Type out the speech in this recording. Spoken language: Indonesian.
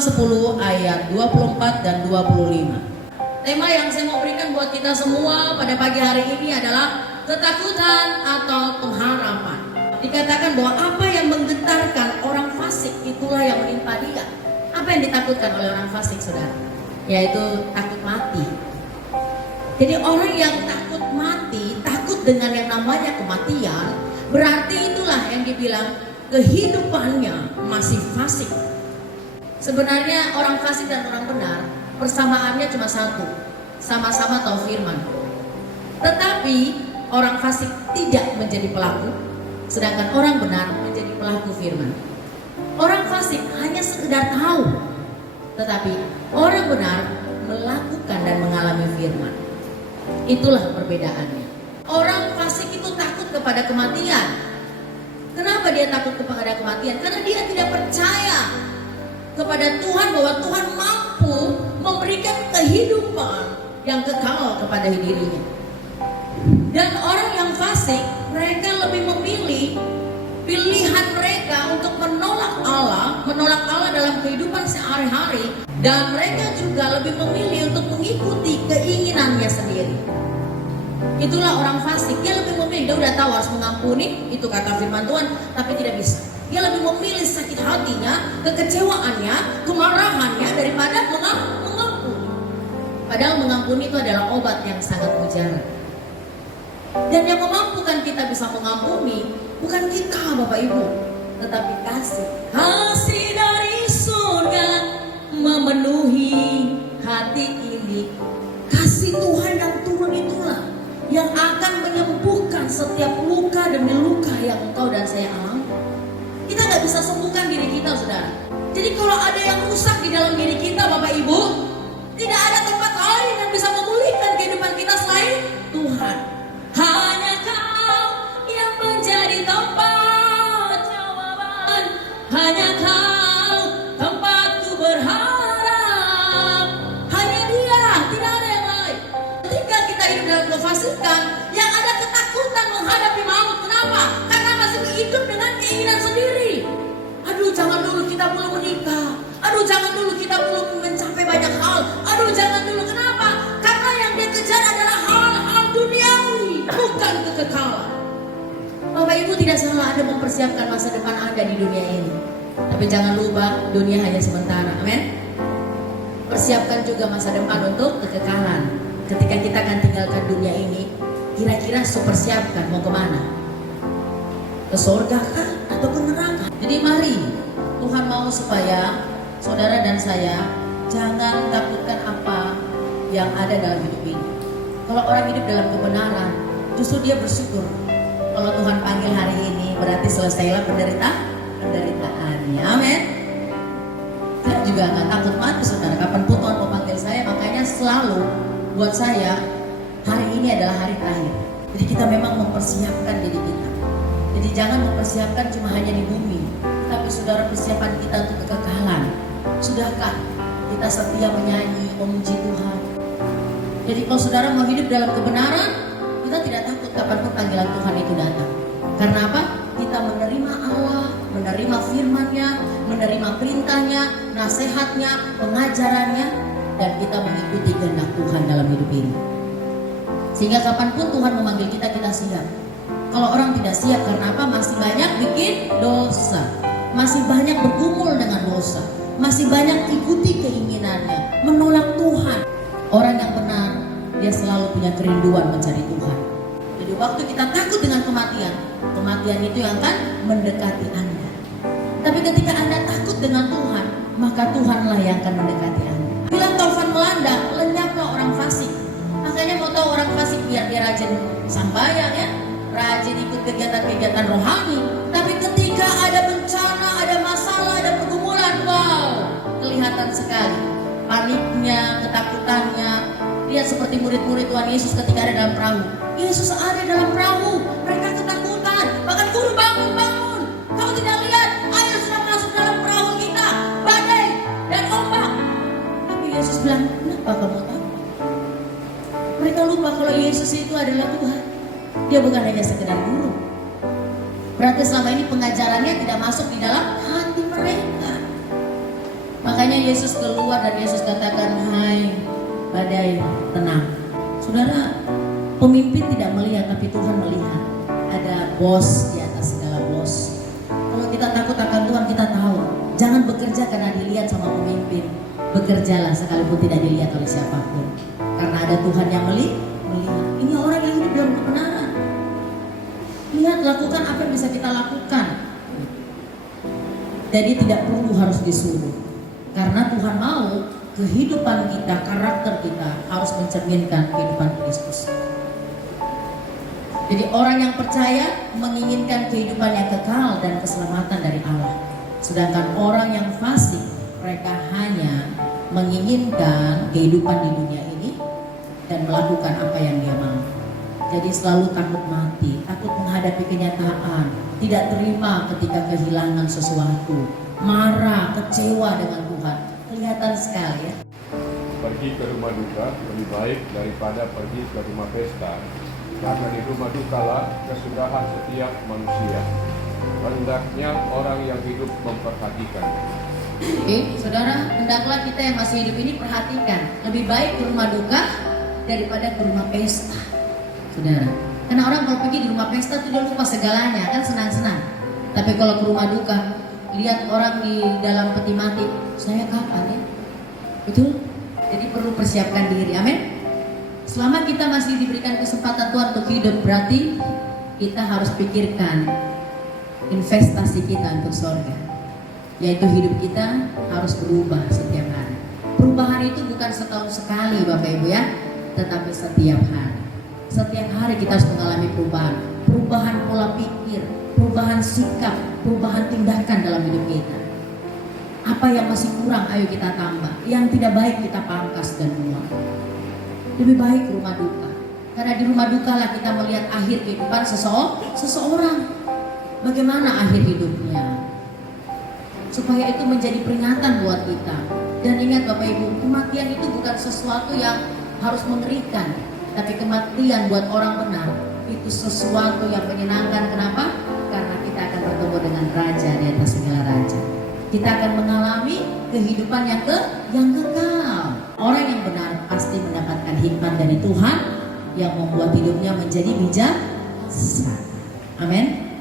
10 ayat 24 dan 25. Tema yang saya mau berikan buat kita semua pada pagi hari ini adalah ketakutan atau pengharapan. Dikatakan bahwa apa yang menggetarkan orang fasik itulah yang menimpa dia. Apa yang ditakutkan oleh orang fasik, saudara? Yaitu takut mati. Jadi orang yang takut mati, takut dengan yang namanya kematian, berarti itulah yang dibilang kehidupannya masih fasik. Sebenarnya orang fasik dan orang benar persamaannya cuma satu, sama-sama tahu firman. Tetapi orang fasik tidak menjadi pelaku, sedangkan orang benar menjadi pelaku firman. Orang fasik hanya sekedar tahu, tetapi orang benar melakukan dan mengalami firman. Itulah perbedaannya. Orang fasik itu takut kepada kematian. Kenapa dia takut kepada kematian? Karena dia tidak percaya kepada Tuhan bahwa Tuhan mampu memberikan kehidupan yang kekal kepada dirinya. Dan orang yang fasik, mereka lebih memilih pilihan mereka untuk menolak Allah dalam kehidupan sehari-hari, dan mereka juga lebih memilih untuk mengikuti keinginannya sendiri. Itulah orang fasik, dia lebih memilih, dia udah tahu harus mengampuni, itu kata firman Tuhan, tapi tidak bisa. Dia lebih memilih sakit hatinya, kekecewaannya, kemarahannya daripada mengampuni. Padahal mengampuni itu adalah obat yang sangat mujara. Dan yang memampukan kita bisa mengampuni bukan kita, Bapak Ibu, tetapi kasih. Kasih dari surga memenuhi hati ini. Kasih Tuhan yang turun itulah yang akan menyembuhkan setiap luka demi luka yang engkau dan saya alami. Kita nggak bisa sembuhkan diri kita, saudara. Jadi kalau ada yang rusak di dalam diri kita, Bapak Ibu, tidak ada tempat lain yang bisa memulihkan kehidupan kita selain Tuhan. Hanya Kau yang menjadi tempat jawaban. Hanya Kau tempatku berharap. Hanya Dia, tidak ada yang lain. Ketika kita hidup dalam kefasikan, yang ada ketakutan menghadapi maut. Kenapa? Karena masih hidup dengan keinginan sendiri. Aduh, jangan dulu kita belum menikah. Aduh, jangan dulu kita belum mencapai banyak hal. Aduh, jangan dulu. Kenapa? Karena yang dia kejar adalah hal-hal duniawi, bukan kekekalan. Bapak Ibu, tidak selalu ada mempersiapkan masa depan Anda di dunia ini. Tapi jangan lupa, dunia hanya sementara. Amin. Persiapkan juga masa depan untuk kekekalan. Ketika kita akan tinggalkan dunia ini, kira-kira persiapkan mau kemana? Ke surga kah? Atau ke neraka? Jadi mari, Tuhan mau supaya saudara dan saya jangan takutkan apa yang ada dalam hidup ini. Kalau orang hidup dalam kebenaran, justru dia bersyukur. Kalau Tuhan panggil hari ini, berarti selesailah penderitaannya. Amin. Saya juga nggak takut mati, saudara. Kapanpun Tuhan mau panggil saya, makanya selalu buat saya hari ini adalah hari terakhir. Jadi kita memang mempersiapkan diri kita. Jadi jangan mempersiapkan cuma hanya di bumi, tapi saudara, persiapan kita untuk kekekalan. Sudahkah kita setia menyanyi, memuji Tuhan? Jadi kalau saudara mau hidup dalam kebenaran, kita tidak takut kapanpun panggilan Tuhan itu datang. Karena apa? Kita menerima Allah, menerima firman-Nya, menerima perintahnya, nasihatnya, pengajarannya, dan kita mengikuti kehendak Tuhan dalam hidup ini. Sehingga kapanpun Tuhan memanggil kita, kita siap. Kalau orang tidak siap, karena apa? Masih banyak bikin dosa, masih banyak bergumul dengan dosa, masih banyak ikuti keinginannya, menolak Tuhan. Orang yang benar, dia selalu punya kerinduan mencari Tuhan. Jadi waktu kita takut dengan kematian, kematian itu yang akan mendekati Anda. Tapi ketika Anda takut dengan Tuhan, maka Tuhanlah yang akan mendekati Anda. Bila taufan melanda, lenyaplah orang fasik. Makanya mau tahu orang fasik biar dia rajin sambayang ya, rajin ikut kegiatan-kegiatan rohani. Tapi ketika ada bencana, ada masalah, ada pergumulan, wow, kelihatan sekali paniknya, ketakutannya. Lihat seperti murid-murid Tuhan Yesus ketika ada dalam perahu. Yesus ada dalam perahu, mereka ketakutan. Bahkan guru, bangun. Kamu tidak lihat air sudah masuk dalam perahu kita, badai dan ombak. Tapi Yesus bilang, kenapa kamu takut? Mereka lupa kalau Yesus itu adalah Tuhan. Dia bukan hanya sekedar guru. Berarti selama ini pengajarannya tidak masuk di dalam hati mereka. Makanya Yesus keluar dan Yesus katakan, hai badai, tenang. Saudara, pemimpin tidak melihat tapi Tuhan melihat. Ada bos di atas segala bos. Kalau kita takut akan Tuhan, kita tahu jangan bekerja karena dilihat sama pemimpin. Bekerjalah sekalipun tidak dilihat oleh siapapun. Karena ada Tuhan yang melihat. Ini orang yang hidup dalam kebenaran. Lihat, lakukan apa yang bisa kita lakukan. Jadi tidak perlu harus disuruh. Karena Tuhan mau kehidupan kita, karakter kita harus mencerminkan kehidupan Kristus. Jadi orang yang percaya menginginkan kehidupan yang kekal dan keselamatan dari Allah. Sedangkan orang yang fasik, mereka hanya menginginkan kehidupan di dunia ini dan melakukan apa yang dia mau. Jadi selalu takut mati, takut menghadapi kenyataan, tidak terima ketika kehilangan sesuatu, marah, kecewa dengan Tuhan. Kelihatan sekali ya. Pergi ke rumah duka lebih baik daripada pergi ke rumah pesta, karena di rumah duka lah kesudahan setiap manusia. Hendaknya orang yang hidup memperhatikan. Oke, saudara, hendaklah kita yang masih hidup ini perhatikan. Lebih baik ke rumah duka daripada ke rumah pesta. Saudara, karena orang kalau pergi di rumah pesta itu dia lupa segalanya, kan senang-senang. Tapi kalau ke rumah duka, lihat orang di dalam peti mati, saya kapan ya? Betul? Jadi perlu persiapkan diri, amin. Selama kita masih diberikan kesempatan Tuhan untuk hidup, berarti kita harus pikirkan investasi kita untuk surga, yaitu hidup kita harus berubah setiap hari. Perubahan itu bukan setahun sekali Bapak Ibu ya, tetapi setiap hari. Setiap hari kita harus mengalami perubahan. Perubahan pola pikir, perubahan sikap, perubahan tindakan dalam hidup kita. Apa yang masih kurang, ayo kita tambah. Yang tidak baik kita pangkas dan buang. Lebih baik rumah duka, karena di rumah duka lah kita melihat akhir kehidupan seseorang. Bagaimana akhir hidupnya, supaya itu menjadi peringatan buat kita. Dan ingat Bapak Ibu, kematian itu bukan sesuatu yang harus mengerikan, tapi kematian buat orang benar itu sesuatu yang menyenangkan. Kenapa? Karena kita akan bertemu dengan Raja di atas segala raja. Kita akan mengalami kehidupan yang kekal. Orang yang benar pasti mendapatkan hikmat dari Tuhan yang membuat hidupnya menjadi bijak. Amin.